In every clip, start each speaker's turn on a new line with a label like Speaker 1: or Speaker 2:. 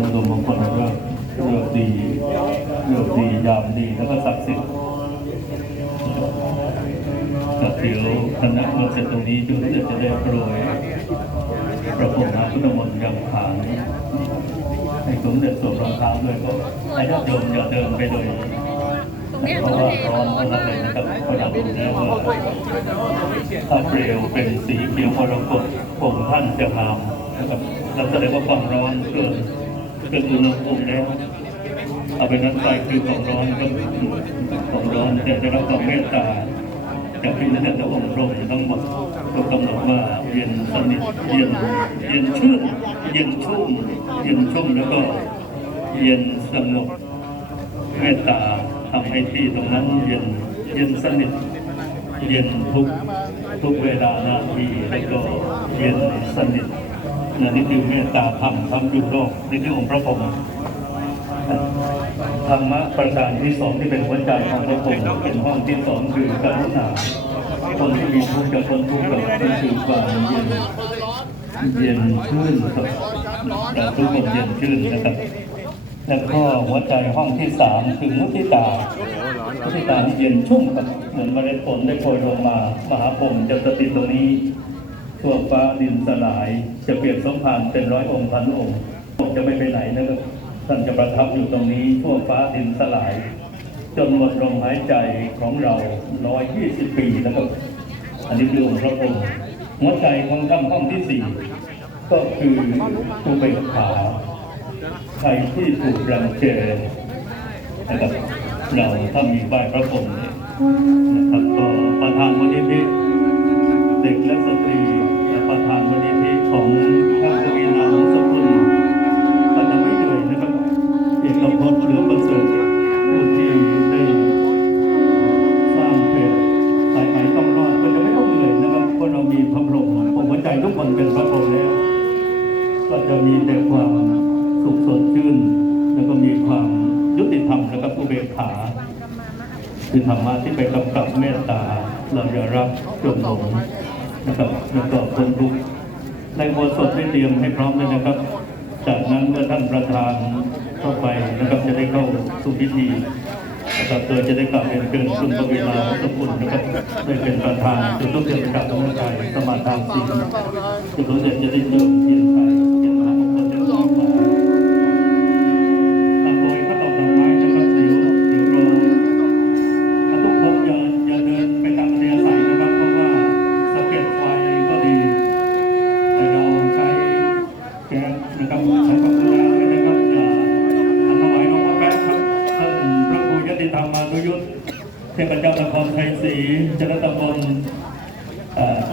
Speaker 1: อันเป็นอุดมมงคลเลิกเลิกดีเลิกดียามดีแล้วก็ศักดิ์สิทธิ์กับเดี๋ยวคณะเมื่อเสร็จตรงนี้จุดจะจะได้โปรยประพรมน้ำพุทธมนต์ยังขานให้สมเด็จสวมรองเท้าด้วยก็ให้ญาติโยมอย่าเดินไปเลยเพราะว่าร้อนอนมากเลยนะครับเพราะเราดูแล้วว่าถ้าเปลวเป็นสีเขียวมรกตผมท่านจะหามนะครับนั่นแสดงว่าความร้อนเกิน กินอุณหภูมิแล้วเอาไปนั้นไปคือของร้อนก็ของร้อนแต่ได้รับความเมตตาจากที่นั่นแต่องค์พระองค์ทั้งหมดก็กำหนดว่าเย็นสนิทเย็นเย็นชื่นเย็นชุ่มเย็นชุ่มแล้วก็เย็นสงบเมตตาทำให้ที่ตรงนั้นเย็นเย็นสนิทเย็นทุกทุกเวลานาทีแล้วก็เย็นสนิท นะนี่คือเมตตาธรรมธรรมอยู่โลกนี่คือองค์พระพรหมธรรมะประการที่สองที่เป็นหัวใจของพระพรหมเป็นห้องที่สองคือการุณาคนที่มีทุกข์กับคนทุกข์กับนี่คือความเย็นเย็นชื่นครับทุกคนเย็นชื่นนะครับแล้วก็หัวใจห้องที่สามคือมุทิตามุทิตาที่เย็นชุ่มครับเหมือนเมล็ดฝนได้โปรยลงมา มหาพรหมจะสถิตตรงนี้ ทั่วฟ้าดินสลาย จะเปลี่ยนสมภารเป็นร้อยองค์พันองค์จะไม่ไปไหนนะครับท่านจะประทับอยู่ตรงนี้ทั่วฟ้าดินสลายจนหมดลมหายใจของเรา 120 ปีนะครับ อันนี้คือองค์พระพรหมหัวใจของท่าห้องที่สี่ก็คืออุเบกขาใครที่ถูกรังแกนะครับเราถ้ามีไหวพระพรหมเนี่ยนะครับก็ประธานมูลนิธิ เด็กและสตรีและประธานมูลนิธิของท่านวีนามสกุลก็จะไม่เหนื่อยนะครับเอกพจน์เหลือประเสริฐผู้ที่ได้สร้างเพจสายไหมต้องรอดก็จะไม่ต้องเหนื่อยนะครับเพราะเรามีพระพรหมผมหัวใจทุกคนเป็นพระพรหมแล้ว ก็จะมีแต่ความสุขสดชื่น แล้วก็มีความยุติธรรมแล้วก็ผู้เบกขาคือธรรมะที่ไปกำกับเมตตาเราอย่ารักจงหลง นะครับแล้วก็คนทุกในโบสถได้เตรียมให้พร้อมเลยนะครับ จากนั้นเมื่อท่านประธานเข้าไปนะครับจะได้เข้าสู่พิธีนะครับโดยจะได้กลับเรียนเชิญคุณปวีณาวัฒกุลนะครับได้เป็นประธานจุดต้องเดินกับนักใจสมาทานสิ่งจุดต้องเรียนจะได้เริ่มเทียนไทย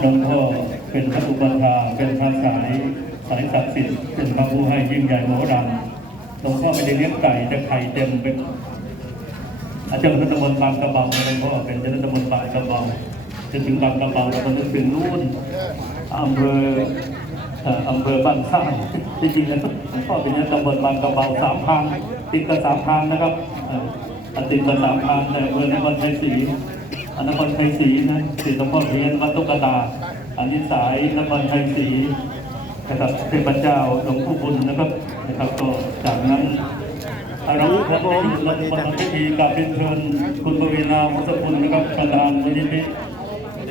Speaker 1: หลวงพ่อเป็นพระอุปถาเป็นพระสายสายศักดิ์สิทธิ์เป็นพระผู้ให้ยิ่งใหญ่โมโหรันหลวงพ่อไม่ได้เลี้ยงไก่แต่ไข่เต็มเป็นอาจารย์รัตมนต์บางกระเบาหลวงพ่อเป็นเจ้ารัตมนต์บางกระเบาจะถึงบางกระเบาเราก็นึกถึงนู่นอำเภออำเภอบ้านสร้างจริงๆแล้วหลวงพ่อเป็นเจ้าตำบลบางกระเบาสามพันติดกับสามพันนะครับติดกับสามพันแต่อำเภอนครชัยศรี อันนครชัยศรีนะติดหลวงพ่อเพียนวัดตุกตา อันนี้สายนครชัยศรีนะครับเทพเจ้าหลวงพ่อบุญนะครับนะครับก็จากนั้นเราพบกันในวันวันพิธีกับเป็นเชิญคุณปวีนามุสกุลนะครับประธานมูลนิธิ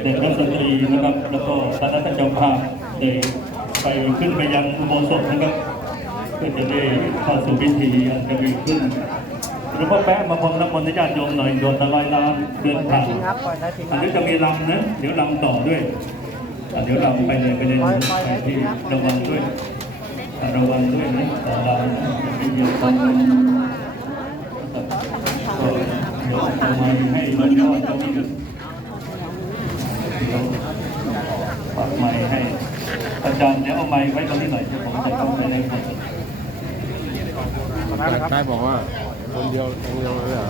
Speaker 1: เด็กและสตรีนะครับ แล้วก็คณะเจ้าภาพได้ไปขึ้นไปยังอุโบสถนะครับเพื่อจะได้เข้าสู่พิธีอันจะมีขึ้น หลวงพ่อแป๊ะมาพรมน้ำมนต์ใญาติโยมหน่อยโยนตะลอยลามเดินทางอันนี้จะมีลำนะเดี๋ยวลำต่อด้วยเดี๋ยวลำไปเลยไปเลยไปที่ระวังด้วยระวังด้วยนะต่อลำเป็นดียวกันเดี๋ยวเอไมให้ยอดยอดเขาอีกฝากไม้ให้อาจารย์เดี๋ยวเอาไม้ไว้ตรงนี้หน่อยผมจะต้องไปเลย
Speaker 2: ใครบอกว่า คนเดียวคนเดียวเลยเหรอ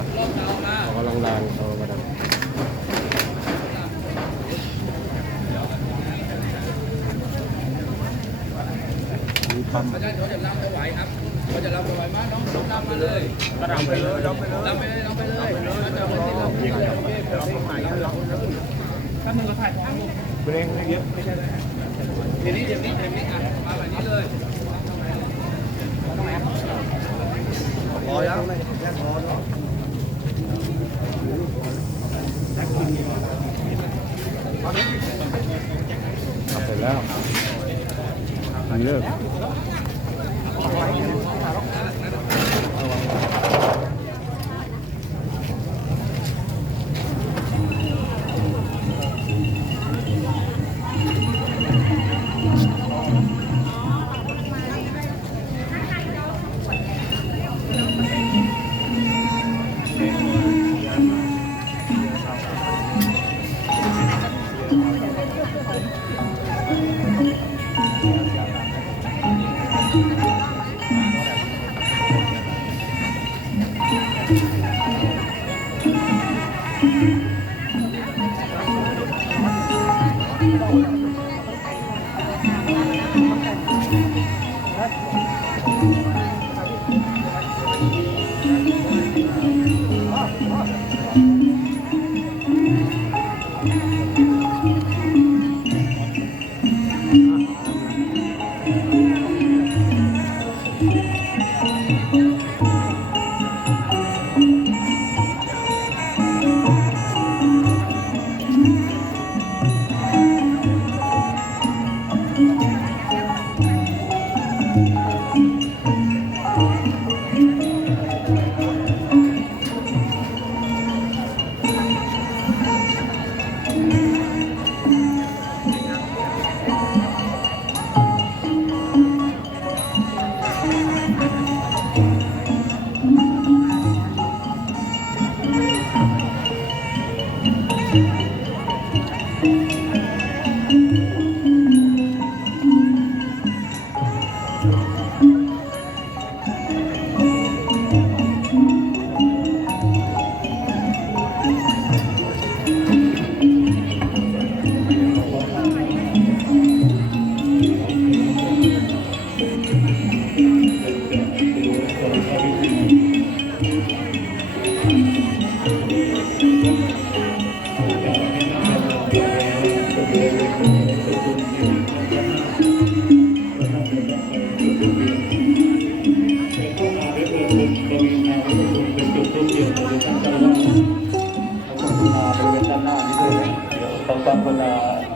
Speaker 2: เขากำลังแรงเขากำลังมีปั๊มประชาชนจะรับถวายครับเขาจะรับถวายมาน้องน้องรับมาเลยรับไปเลยรับไปเลยรับไปเลยรับไปเลยรับไปเลยรับไปเลยรับไปเลยรับไปเลยรับไปเลยรับไปเลยถ้ามึงก็ถ่ายภาพเบรกเยอะไม่ใช่ทีนี้เดี๋ยวนี้เดี๋ยวนี้อ่ะมาแบบนี้เลย พอยังแล้วมีเลิก
Speaker 1: Mình